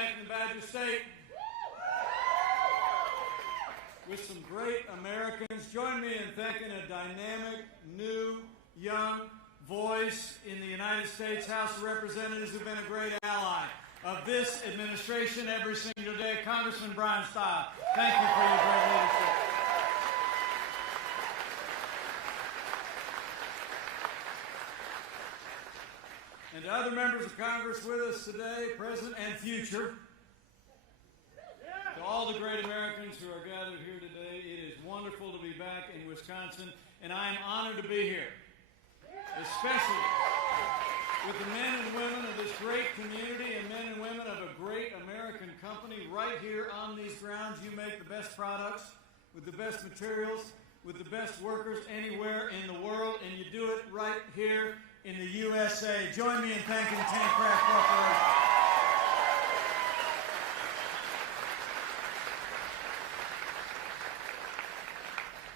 thanking Badger State with some great Americans. Join me in thanking a dynamic, new, young voice in the United States House of Representatives who've been a great ally of this administration every single day. Congressman Brian Stiles, thank you for your great leadership. And to other members of Congress with us today, present and future, to all the great Americans who are gathered here today, it is wonderful to be back in Wisconsin, and I am honored to be here, especially with the men and women of this great community and men and women of a great American company right here on these grounds. You make the best products with the best materials, with the best workers anywhere in the world, and you do it right here in the USA. Join me in thanking Tancraft Corporation.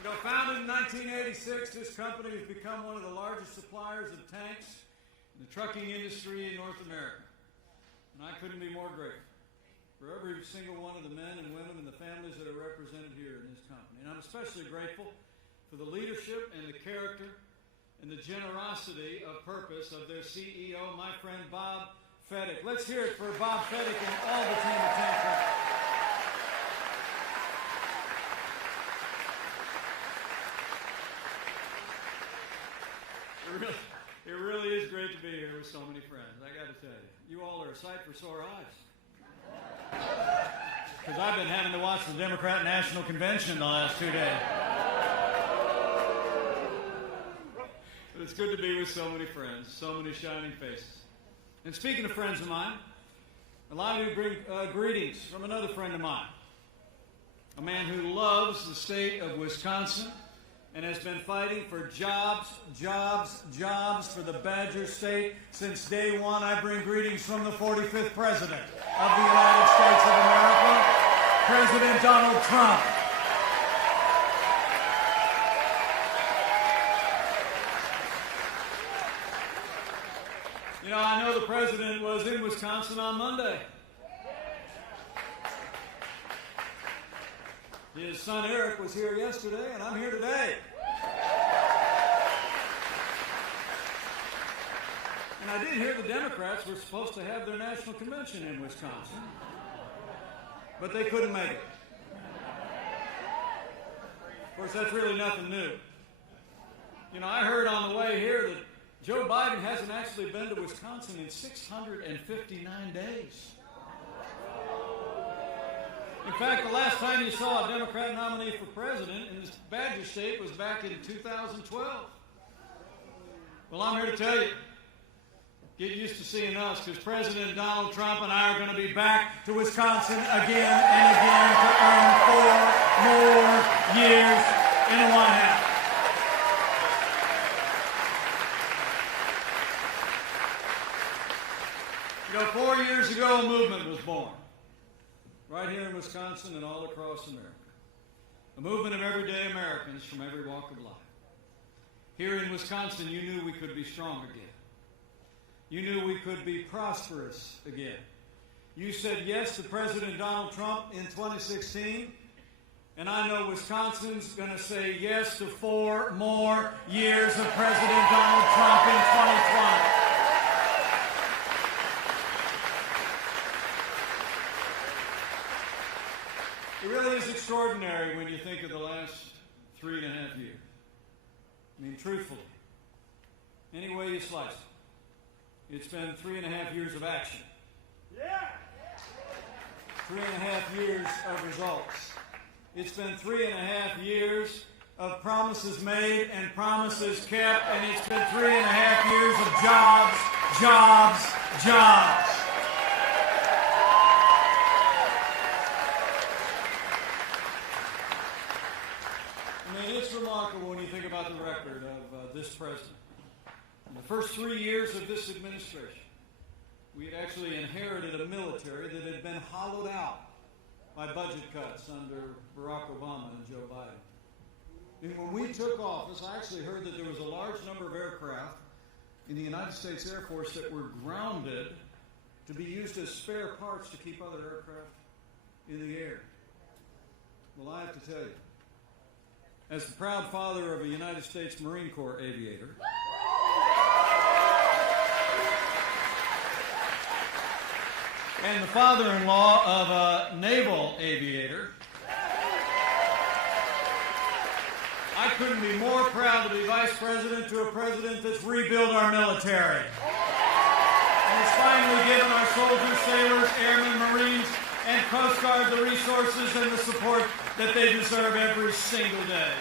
You know, founded in 1986, this company has become one of the largest suppliers of tanks in the trucking industry in North America. And I couldn't be more grateful for every single one of the men and women and the families that are represented here in this company. And I'm especially grateful for the leadership and the character and the generosity of purpose of their CEO, my friend Bob Fettig. Let's hear it for Bob Fettig and all the team at Tancraft. It really is great to be here with so many friends. I got to tell you, you all are a sight for sore eyes. Because I've been having to watch the Democrat National Convention the last 2 days. But it's good to be with so many friends, so many shining faces. And speaking of friends of mine, a lot of you bring greetings from another friend of mine, a man who loves the state of Wisconsin and has been fighting for jobs, jobs, jobs for the Badger State since day one. I bring greetings from the 45th President of the United States of America, President Donald Trump. You know, I know the President was in Wisconsin on Monday. His son Eric was here yesterday, and I'm here today. And I did hear the Democrats were supposed to have their national convention in Wisconsin, but they couldn't make it. Of course, that's really nothing new. You know, I heard on the way here that Joe Biden hasn't actually been to Wisconsin in 659 days. In fact, the last time you saw a Democrat nominee for president in this Badger State was back in 2012. Well, I'm here to tell you, get used to seeing us, because President Donald Trump and I are going to be back to Wisconsin again and again to earn 4 more years in the White House. You know, 4 years ago, a movement was born. Right here in Wisconsin and all across America. A movement of everyday Americans from every walk of life. Here in Wisconsin, you knew we could be strong again. You knew we could be prosperous again. You said yes to President Donald Trump in 2016, and I know Wisconsin's going to say yes to 4 more years of President Donald Trump in 2020. It really is extraordinary when you think of the last 3.5 years. I mean, truthfully, any way you slice it, it's been 3.5 years of action. Yeah. 3.5 years of results. It's been 3.5 years of promises made and promises kept, and it's been 3.5 years of jobs, jobs, jobs. Remarkable when you think about the record of this president. In the first 3 years of this administration, we had actually inherited a military that had been hollowed out by budget cuts under Barack Obama and Joe Biden. And when we took office, I actually heard that there was a large number of aircraft in the United States Air Force that were grounded to be used as spare parts to keep other aircraft in the air. Well, I have to tell you, as the proud father of a United States Marine Corps aviator, and the father-in-law of a naval aviator, I couldn't be more proud to be vice president to a president that's rebuilt our military and has finally given our soldiers, sailors, airmen, Marines, and Coast Guard the resources and the support that they deserve every single day.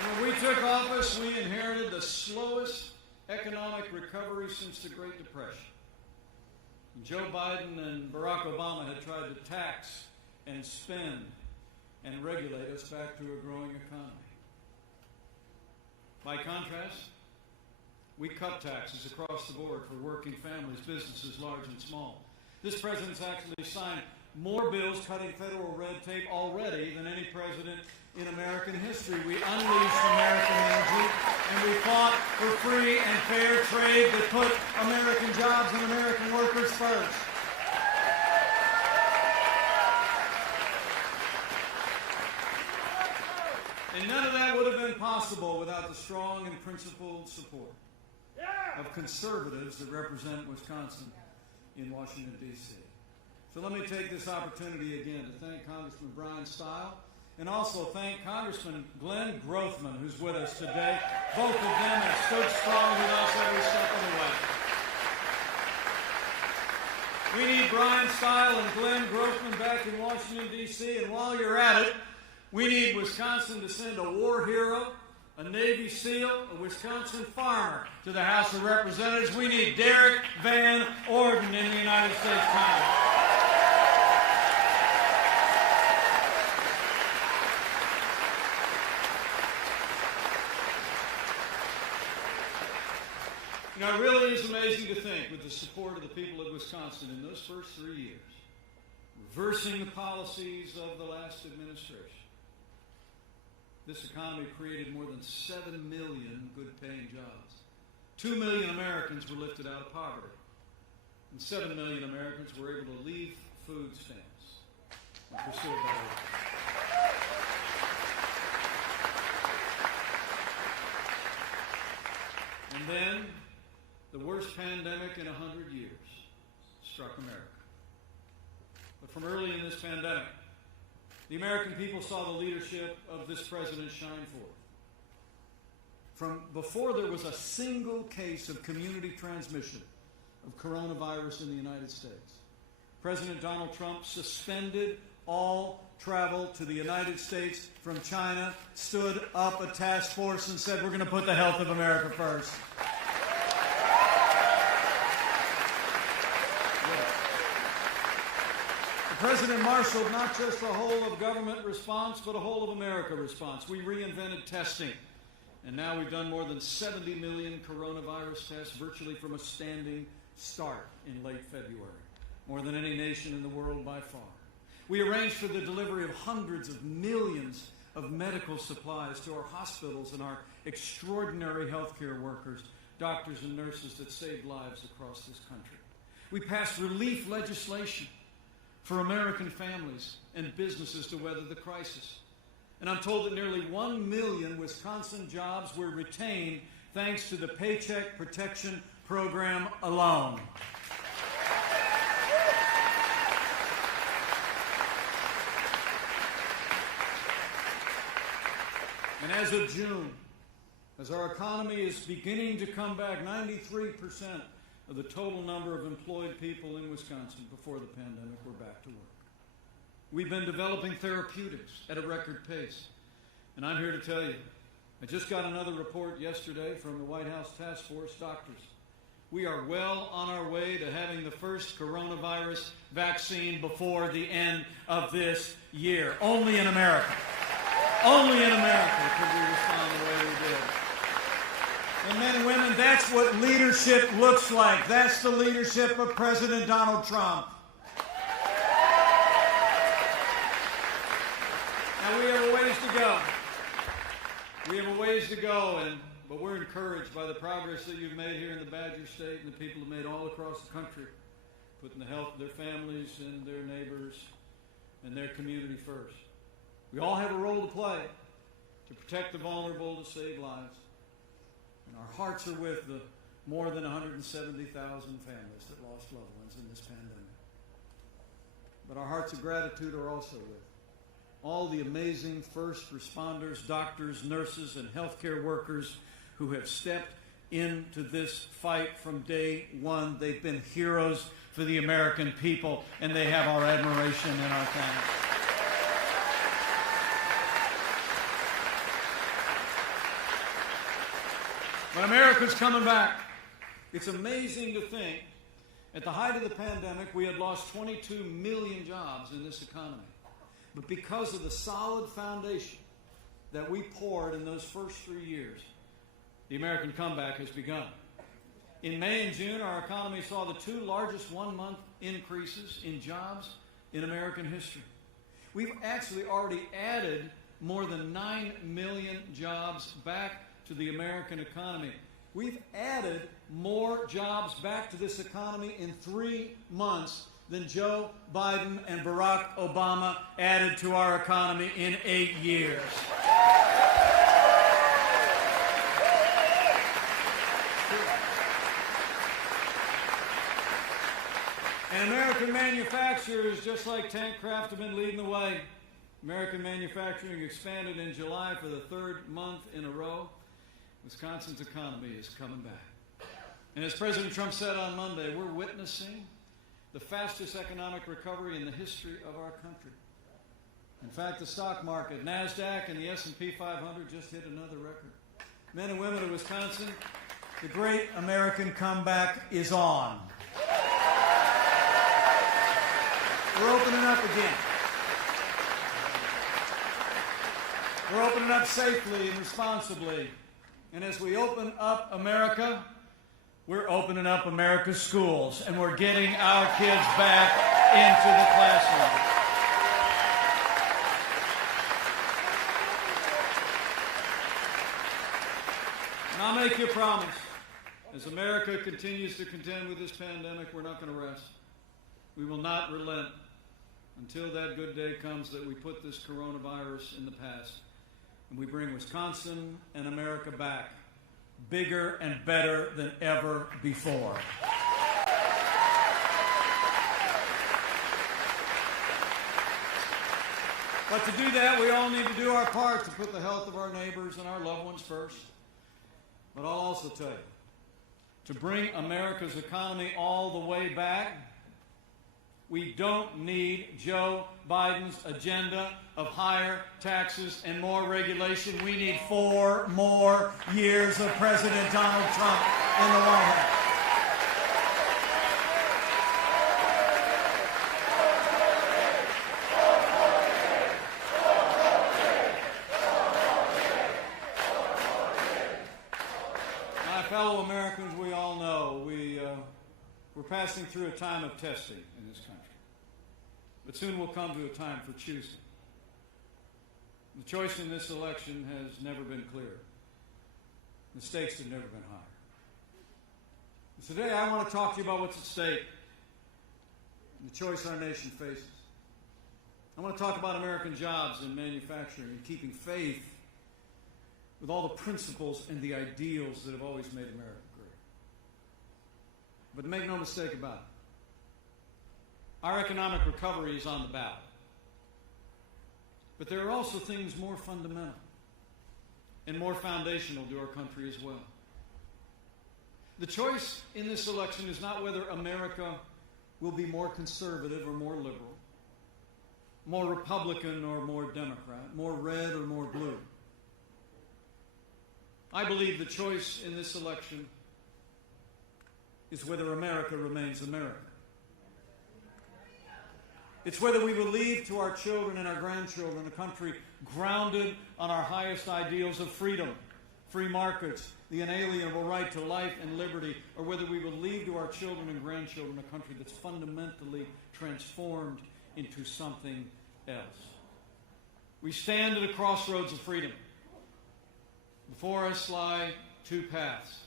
And when we took office, we inherited the slowest economic recovery since the Great Depression. Joe Biden and Barack Obama had tried to tax and spend and regulate us back to a growing economy. By contrast, we cut taxes across the board for working families, businesses large and small. This president's actually signed more bills cutting federal red tape already than any president in American history. We unleashed American energy, and we fought for free and fair trade that put American jobs and American workers first. And none of that would have been possible without the strong and principled support of conservatives that represent Wisconsin in Washington, D.C. So let me take this opportunity again to thank Congressman Brian Stile and also thank Congressman Glenn Grothman, who's with us today. Both of them have stood strong with us every step of the way. We need Brian Stile and Glenn Grothman back in Washington, D.C., and while you're at it, we need Wisconsin to send a war hero, a Navy SEAL, a Wisconsin farmer to the House of Representatives. We need Derek Van Orden in the United States Congress. You know, it really is amazing to think, with the support of the people of Wisconsin in those first 3 years, reversing the policies of the last administration, this economy created more than 7 million good-paying jobs. 2 million Americans were lifted out of poverty, and 7 million Americans were able to leave food stamps and pursue a better life. And then, the worst pandemic in 100 years struck America. But from early in this pandemic, the American people saw the leadership of this president shine forth. From before there was a single case of community transmission of coronavirus in the United States, President Donald Trump suspended all travel to the United States from China, stood up a task force and said, we're going to put the health of America first. The President marshaled not just a whole-of-government response, but a whole-of-America response. We reinvented testing, and now we've done more than 70 million coronavirus tests, virtually from a standing start in late February, more than any nation in the world by far. We arranged for the delivery of hundreds of millions of medical supplies to our hospitals and our extraordinary healthcare workers, doctors and nurses that saved lives across this country. We passed relief legislation for American families and businesses to weather the crisis. And I'm told that nearly 1 million Wisconsin jobs were retained thanks to the Paycheck Protection Program alone. And as of June, as our economy is beginning to come back, 93% of the total number of employed people in Wisconsin before the pandemic were back to work. We've been developing therapeutics at a record pace. And I'm here to tell you, I just got another report yesterday from the White House Task Force doctors. We are well on our way to having the first coronavirus vaccine before the end of this year. Only in America. Only in America could we respond the way we did. And men and women, that's what leadership looks like. That's the leadership of President Donald Trump. Now, we have a ways to go. We have a ways to go, and but we're encouraged by the progress that you've made here in the Badger State and the people have made all across the country, putting the health of their families and their neighbors and their community first. We all have a role to play to protect the vulnerable, to save lives. And our hearts are with the more than 170,000 families that lost loved ones in this pandemic. But our hearts of gratitude are also with all the amazing first responders, doctors, nurses, and healthcare workers who have stepped into this fight from day one. They've been heroes for the American people, and they have our admiration and our thanks. But America's coming back. It's amazing to think, at the height of the pandemic, we had lost 22 million jobs in this economy. But because of the solid foundation that we poured in those first 3 years, the American comeback has begun. In May and June, our economy saw the 2 largest one-month increases in jobs in American history. We've actually already added more than 9 million jobs back to the American economy. We've added more jobs back to this economy in 3 months than Joe Biden and Barack Obama added to our economy in 8 years. And American manufacturers, just like Tankcraft, have been leading the way. American manufacturing expanded in July for the 3rd month in a row. Wisconsin's economy is coming back. And as President Trump said on Monday, we're witnessing the fastest economic recovery in the history of our country. In fact, the stock market, NASDAQ and the S&P 500 just hit another record. Men and women of Wisconsin, the great American comeback is on. We're opening up again. We're opening up safely and responsibly. And as we open up America, we're opening up America's schools, and we're getting our kids back into the classroom. And I'll make you a promise. As America continues to contend with this pandemic, we're not going to rest. We will not relent until that good day comes that we put this coronavirus in the past and we bring Wisconsin and America back, bigger and better than ever before. But to do that, we all need to do our part to put the health of our neighbors and our loved ones first. But I'll also tell you, to bring America's economy all the way back, we don't need Joe Biden's agenda of higher taxes and more regulation. We need 4 more years of President Donald Trump in the White House. My fellow Americans, we all know we're passing through a time of testing in this country. But soon we'll come to a time for choosing. The choice in this election has never been clearer. The stakes have never been higher. And today I want to talk to you about what's at stake and the choice our nation faces. I want to talk about American jobs and manufacturing and keeping faith with all the principles and the ideals that have always made America great. But make no mistake about it, our economic recovery is on the ballot. But there are also things more fundamental and more foundational to our country as well. The choice in this election is not whether America will be more conservative or more liberal, more Republican or more Democrat, more red or more blue. I believe the choice in this election is whether America remains America. It's whether we will leave to our children and our grandchildren a country grounded on our highest ideals of freedom, free markets, the inalienable right to life and liberty, or whether we will leave to our children and grandchildren a country that's fundamentally transformed into something else. We stand at a crossroads of freedom. Before us lie two paths.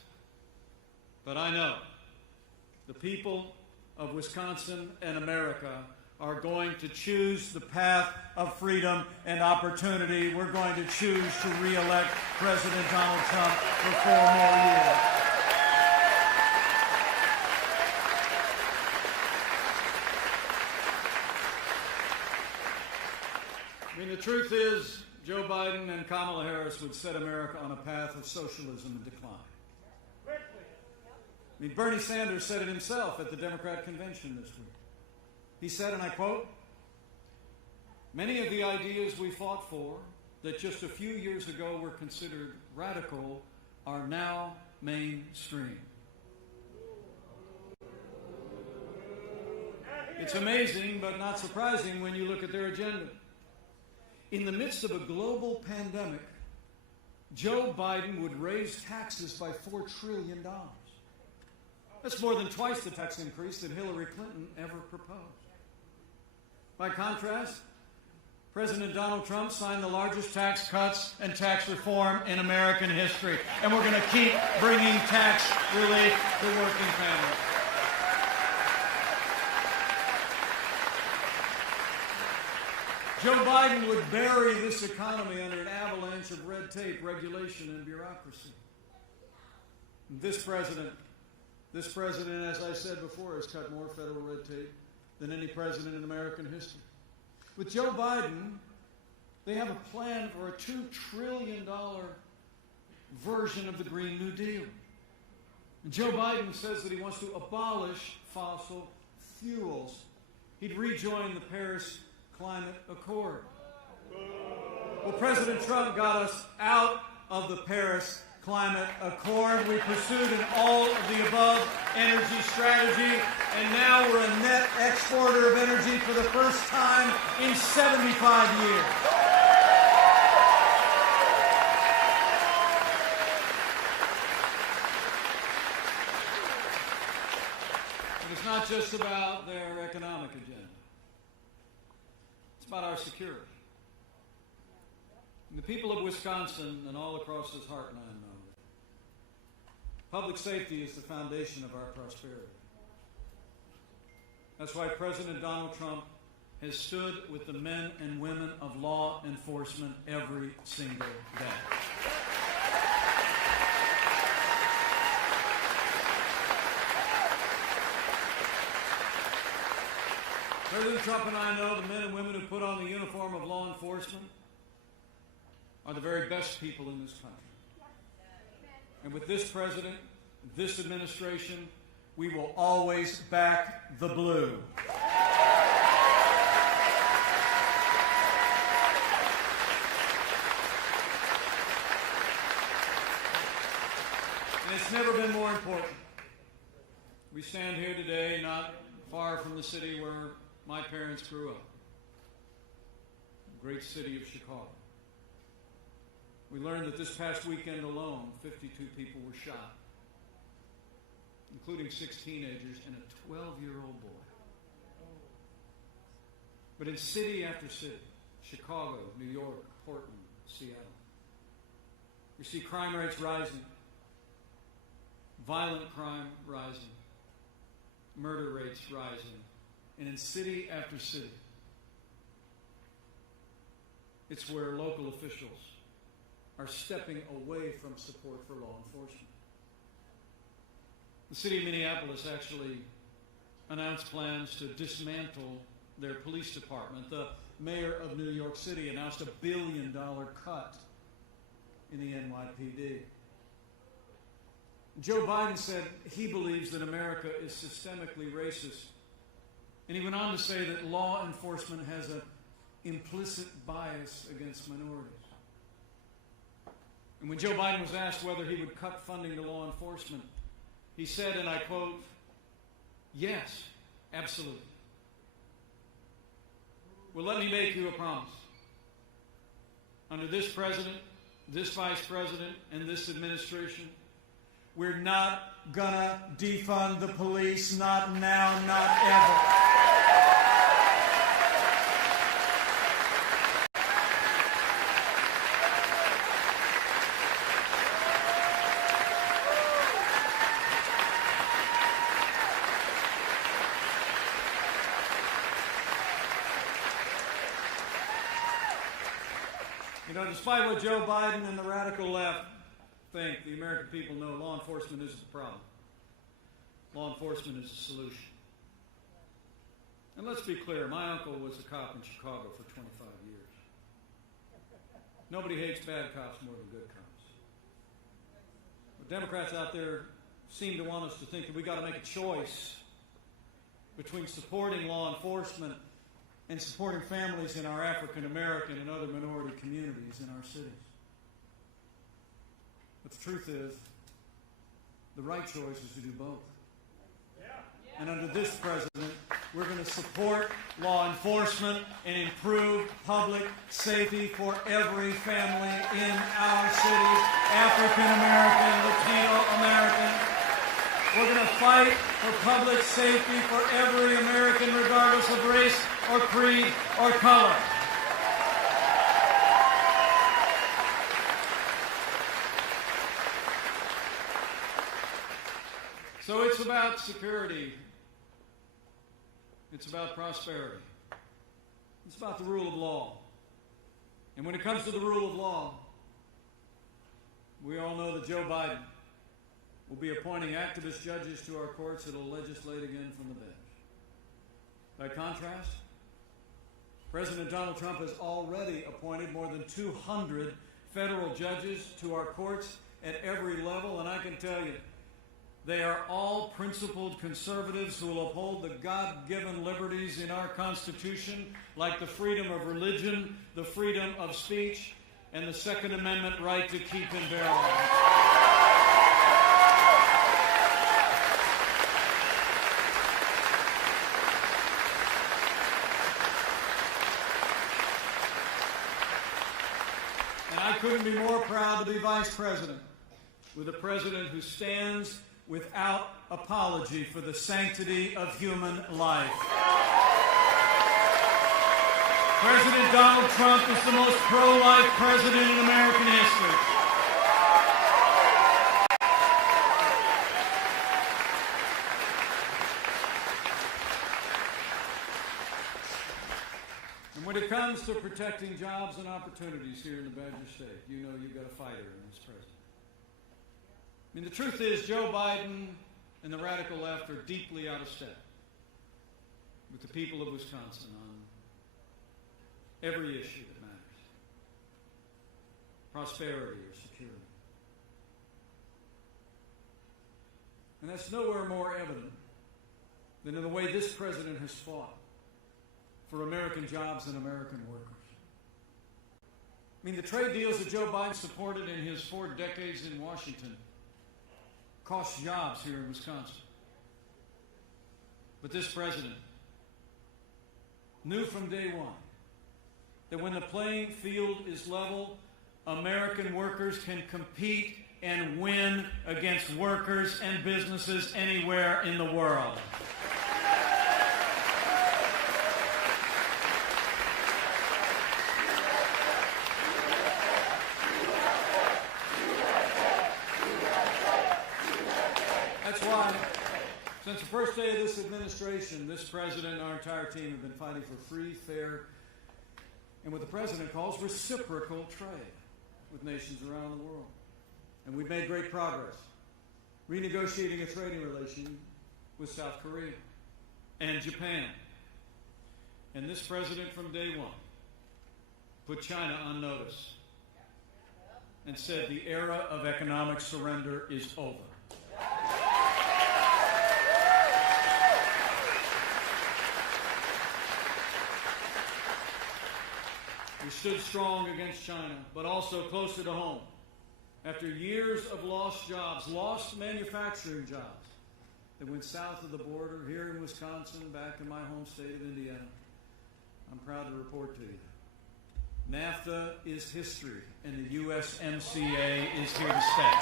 But I know the people of Wisconsin and America are going to choose the path of freedom and opportunity. We're going to choose to re-elect President Donald Trump for 4 more years. I mean, the truth is, Joe Biden and Kamala Harris would set America on a path of socialism and decline. I mean, Bernie Sanders said it himself at the Democrat convention this week. He said, and I quote, "Many of the ideas we fought for that just a few years ago were considered radical are now mainstream." It's amazing, but not surprising when you look at their agenda. In the midst of a global pandemic, Joe Biden would raise taxes by $4 trillion. That's more than twice the tax increase that Hillary Clinton ever proposed. By contrast, President Donald Trump signed the largest tax cuts and tax reform in American history. And we're going to keep bringing tax relief to working families. Joe Biden would bury this economy under an avalanche of red tape, regulation, and bureaucracy. This president, as I said before, has cut more federal red tape than any president in American history. With Joe Biden, they have a plan for a $2 trillion version of the Green New Deal. And Joe Biden says that he wants to abolish fossil fuels. He'd rejoin the Paris Climate Accord. Well, President Trump got us out of the Paris Climate Accord. We pursued an all-of-the-above energy strategy, and now we're a net exporter of energy for the first time in 75 years. And it's not just about their economic agenda. It's about our security. And the people of Wisconsin and all across this heartland know public safety is the foundation of our prosperity. That's why President Donald Trump has stood with the men and women of law enforcement every single day. President Trump and I know the men and women who put on the uniform of law enforcement are the very best people in this country. And with this president, this administration, we will always back the blue. And it's never been more important. We stand here today not far from the city where my parents grew up, the great city of Chicago. We learned that this past weekend alone, 52 people were shot, including 6 teenagers and a 12-year-old boy. But in city after city, Chicago, New York, Portland, Seattle, we see crime rates rising, violent crime rising, murder rates rising, and in city after city, it's where local officials are stepping away from support for law enforcement. The city of Minneapolis actually announced plans to dismantle their police department. The mayor of New York City announced a $1 billion cut in the NYPD. Joe Biden said he believes that America is systemically racist. And he went on to say that law enforcement has an implicit bias against minorities. And when Joe Biden was asked whether he would cut funding to law enforcement, he said, and I quote, "Yes, absolutely." Well, let me make you a promise. Under this president, this vice president, and this administration, we're not gonna defund the police, not now, not ever. despite what Joe Biden and the radical left think, the American people know law enforcement isn't the problem. Law enforcement is the solution. And let's be clear, my uncle was a cop in Chicago for 25 years. Nobody hates bad cops more than good cops. But Democrats out there seem to want us to think that we got to make a choice between supporting law enforcement and supporting families in our African American and other minority communities in our cities. But the truth is, the right choice is to do both. And under this president, we're going to support law enforcement and improve public safety for every family in our cities, African American, Latino American. We're going to fight for public safety for every American, regardless of race or creed or color. So it's about security. It's about prosperity. It's about the rule of law. And when it comes to the rule of law, we all know that Joe Biden will be appointing activist judges to our courts that will legislate again from the bench. By contrast, President Donald Trump has already appointed more than 200 federal judges to our courts at every level, and I can tell you, they are all principled conservatives who will uphold the God-given liberties in our Constitution, like the freedom of religion, the freedom of speech, and the Second Amendment right to keep and bear arms. And I couldn't be more proud to be vice president with a president who stands without apology for the sanctity of human life. President Donald Trump is the most pro-life president in American history. And when it comes to protecting jobs and opportunities here in the Badger State, you know you've got a fighter in this president. I mean, the truth is, Joe Biden and the radical left are deeply out of step with the people of Wisconsin on every issue that matters. Prosperity or security. And that's nowhere more evident than in the way this president has fought for American jobs and American workers. I mean, the trade deals that Joe Biden supported in his 4 decades in Washington cost jobs here in Wisconsin. But this president knew from day one that when the playing field is level, American workers can compete and win against workers and businesses anywhere in the world. That's why, since the first day of this administration, this president and our entire team have been fighting for free, fair, and what the president calls reciprocal trade with nations around the world. And we've made great progress renegotiating a trading relation with South Korea and Japan. And this president from day one put China on notice and said the era of economic surrender is over. We stood strong against China, but also closer to home. After years of lost jobs, lost manufacturing jobs that went south of the border, here in Wisconsin, back in my home state of Indiana, I'm proud to report to you. NAFTA is history, and the USMCA is here to stay.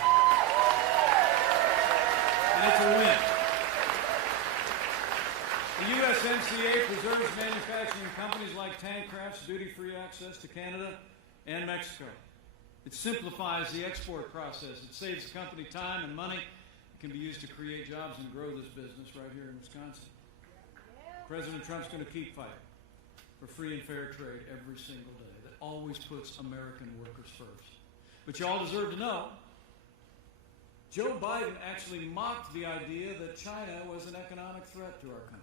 And it's a win. The USMCA preserves manufacturing companies like Tancraft's duty-free access to Canada and Mexico. It simplifies the export process. It saves the company time and money. It can be used to create jobs and grow this business right here in Wisconsin. President Trump's going to keep fighting for free and fair trade every single day. always puts American workers first. But you all deserve to know, Joe Biden actually mocked the idea that China was an economic threat to our country.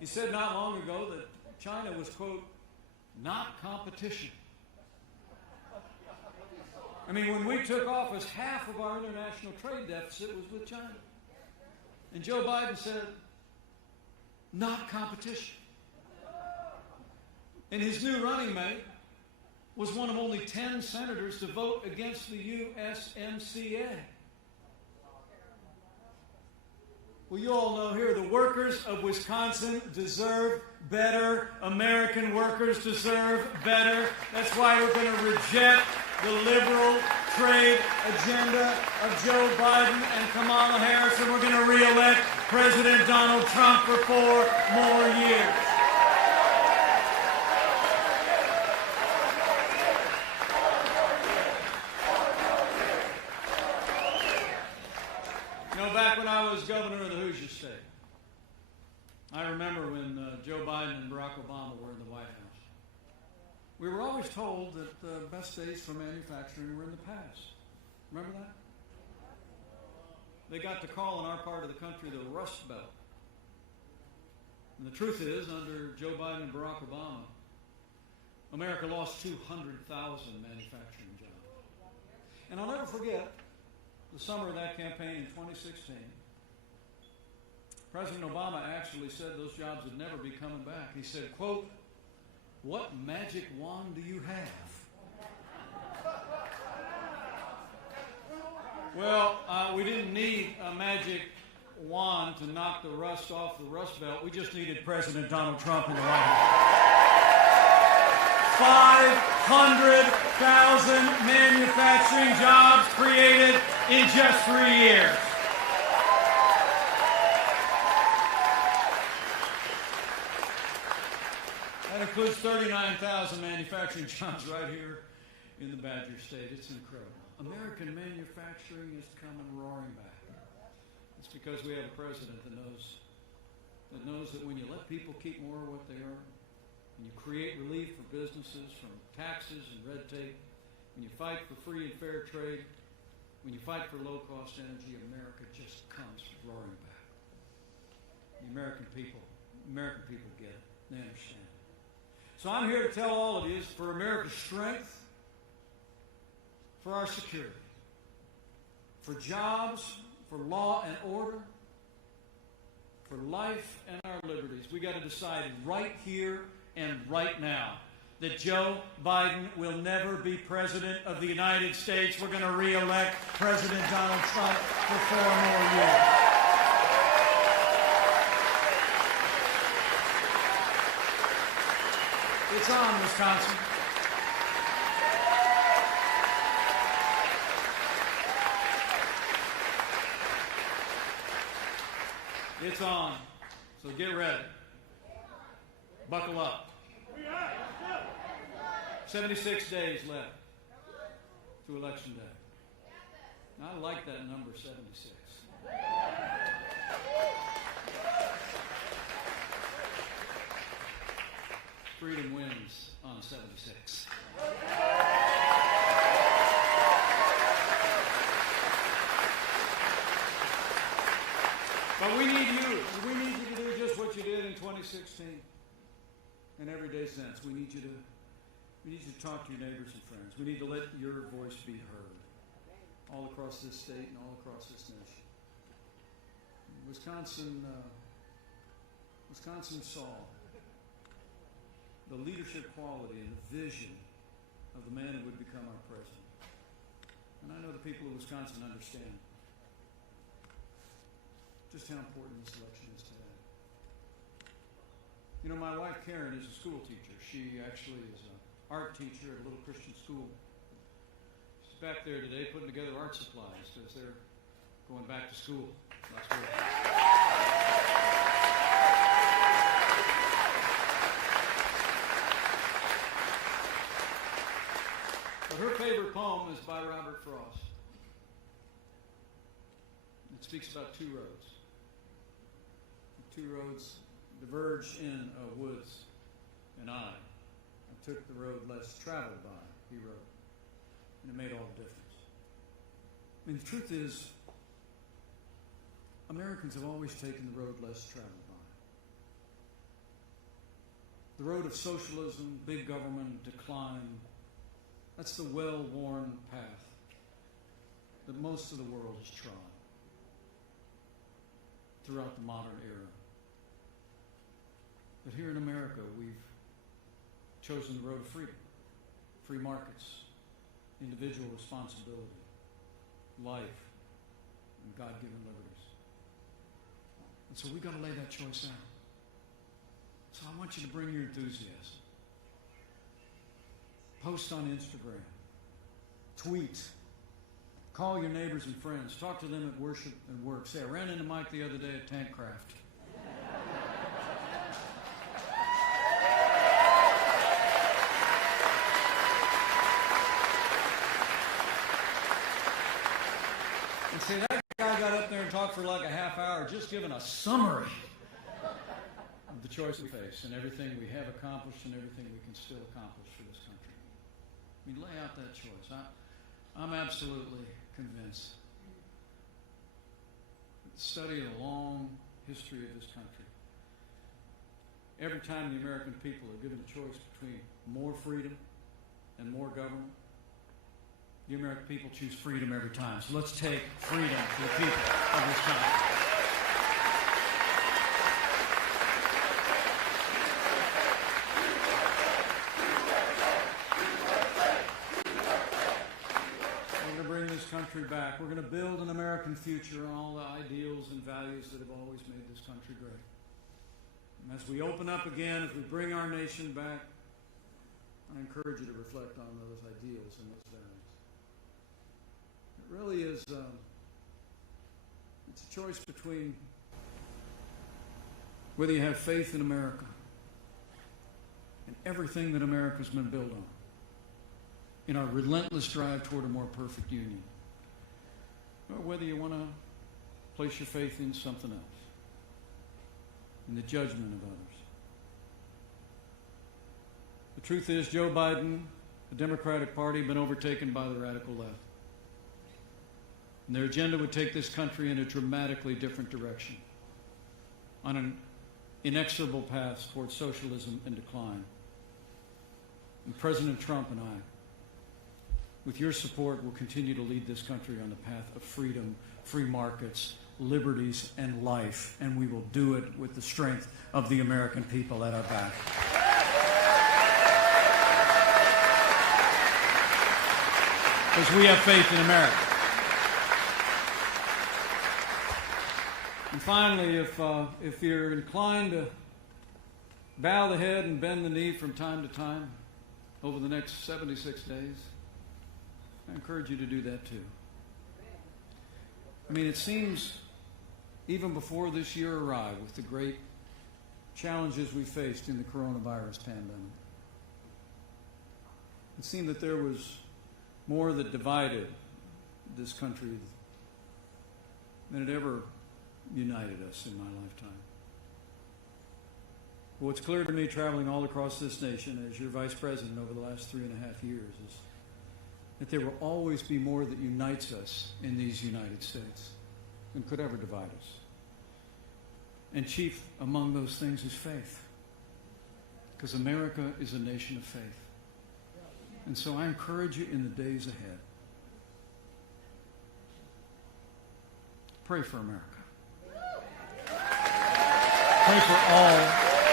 He said not long ago that China was, quote, not competition. I mean, when we took office, half of our international trade deficit was with China. And Joe Biden said, not competition. And his new running mate was one of only 10 senators to vote against the USMCA. Well, you all know here, the workers of Wisconsin deserve better. American workers deserve better. That's why we're going to reject the liberal trade agenda of Joe Biden and Kamala Harris, and we're going to re-elect President Donald Trump for 4 more years. You know, back when I was governor of the Hoosier State, I remember when Joe Biden and Barack Obama were in the White House. We were always told that the best days for manufacturing were in the past. Remember that? They got to call in our part of the country the Rust Belt. And the truth is, under Joe Biden and Barack Obama, America lost 200,000 manufacturing jobs. And I'll never forget the summer of that campaign in 2016. President Obama actually said those jobs would never be coming back. He said, quote, "What magic wand do you have?" Well, we didn't need a magic wand to knock the rust off the Rust Belt. We just needed President Donald Trump in the White House. 500,000 manufacturing jobs created in just 3 years. That includes 39,000 manufacturing jobs right here in the Badger State. It's incredible. American manufacturing is coming roaring back. It's because we have a president that knows that when you let people keep more of what they earn, when you create relief for businesses from taxes and red tape, when you fight for free and fair trade, when you fight for low-cost energy, America just comes roaring back. The American people get it. They understand. So I'm here to tell all of you, for America's strength, for our security, for jobs, for law and order, for life and our liberties, we got to decide right here and right now that Joe Biden will never be President of the United States. We're going to re-elect President Donald Trump for 4 more years. It's on, Wisconsin. It's on. So get ready. Buckle up. 76 days left to Election Day. I like that number, 76. Freedom wins on 76. But we need you. We need you to do just what you did in 2016 and every day since. We need you to talk to your neighbors and friends. We need to let your voice be heard all across this state and all across this nation. Wisconsin saw the leadership quality and the vision of the man who would become our president. And I know the people of Wisconsin understand just how important this election is today. You know, my wife Karen is a school teacher. She actually is an art teacher at a little Christian school. She's back there today putting together art supplies because they're going back to school. That's good. But her favorite poem is by Robert Frost. It speaks about 2 roads. 2 roads diverge in woods, and I took the road less traveled by, he wrote. And it made all the difference. I mean, the truth is, Americans have always taken the road less traveled by. The road of socialism, big government, decline, that's the well-worn path that most of the world has trod throughout the modern era. But here in America, we've chosen the road of freedom, free markets, individual responsibility, life, and God-given liberties. And so we've got to lay that choice out. So I want you to bring your enthusiasm. Post on Instagram. Tweet. Call your neighbors and friends. Talk to them at worship and work. Say, I ran into Mike the other day at Tank Craft. And say, that guy got up there and talked for like a half hour just giving a summary of the choice we face and everything we have accomplished and everything we can still accomplish for this country. I mean, lay out that choice. I'm absolutely convinced that the study of the long history of this country, every time the American people are given a choice between more freedom and more government, the American people choose freedom every time. So let's take freedom to the people of this country. Country back. We're going to build an American future on all the ideals and values that have always made this country great. And as we open up again, as we bring our nation back, I encourage you to reflect on those ideals and those values. It really is, it's a choice between whether you have faith in America and everything that America's been built on, in our relentless drive toward a more perfect union, or whether you want to place your faith in something else, in the judgment of others. The truth is, Joe Biden, the Democratic Party, have been overtaken by the radical left. And their agenda would take this country in a dramatically different direction, on an inexorable path towards socialism and decline. And President Trump and I, with your support, we'll continue to lead this country on the path of freedom, free markets, liberties, and life. And we will do it with the strength of the American people at our back. Because we have faith in America. And finally, if you're inclined to bow the head and bend the knee from time to time over the next 76 days, I encourage you to do that too. I mean, it seems even before this year arrived, with the great challenges we faced in the coronavirus pandemic, it seemed that there was more that divided this country than it ever united us in my lifetime. What's clear to me, traveling all across this nation as your vice president over the last 3.5 years, is that there will always be more that unites us in these United States than could ever divide us. And chief among those things is faith. Because America is a nation of faith. And so I encourage you in the days ahead, pray for America. Pray for all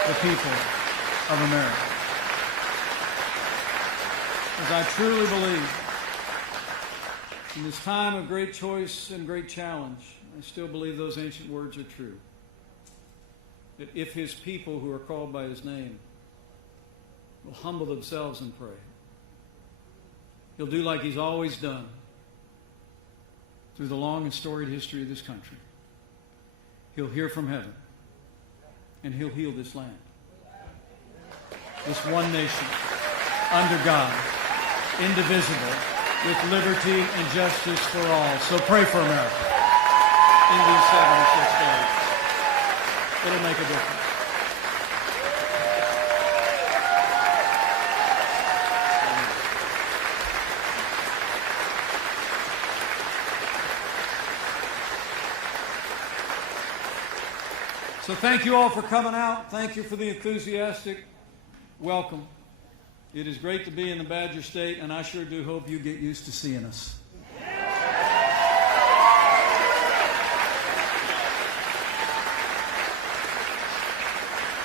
the people of America. Because I truly believe in this time of great choice and great challenge, I still believe those ancient words are true. That if his people who are called by his name will humble themselves and pray, he'll do like he's always done through the long and storied history of this country. He'll hear from heaven, and he'll heal this land. This one nation, under God, indivisible, with liberty and justice for all. So pray for America in these 76 days. It'll make a difference. So thank you all for coming out. Thank you for the enthusiastic welcome. It is great to be in the Badger State, and I sure do hope you get used to seeing us.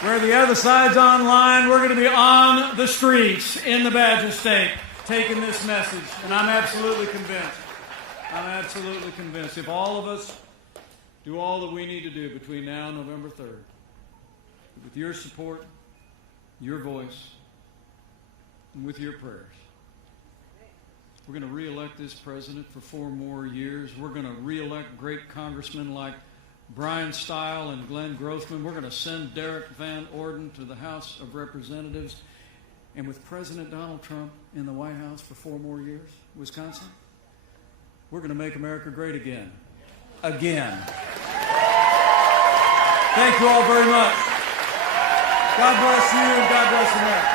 Where the other side's online, we're going to be on the streets in the Badger State taking this message. And I'm absolutely convinced. If all of us do all that we need to do between now and November 3rd, with your support, your voice, and with your prayers, we're going to re-elect this president for 4 more years. We're going to re-elect great congressmen like Brian Stile and Glenn Grothman. We're going to send Derek Van Orden to the House of Representatives. And with President Donald Trump in the White House for 4 more years, Wisconsin, we're going to make America great again. Again. Thank you all very much. God bless you and God bless America.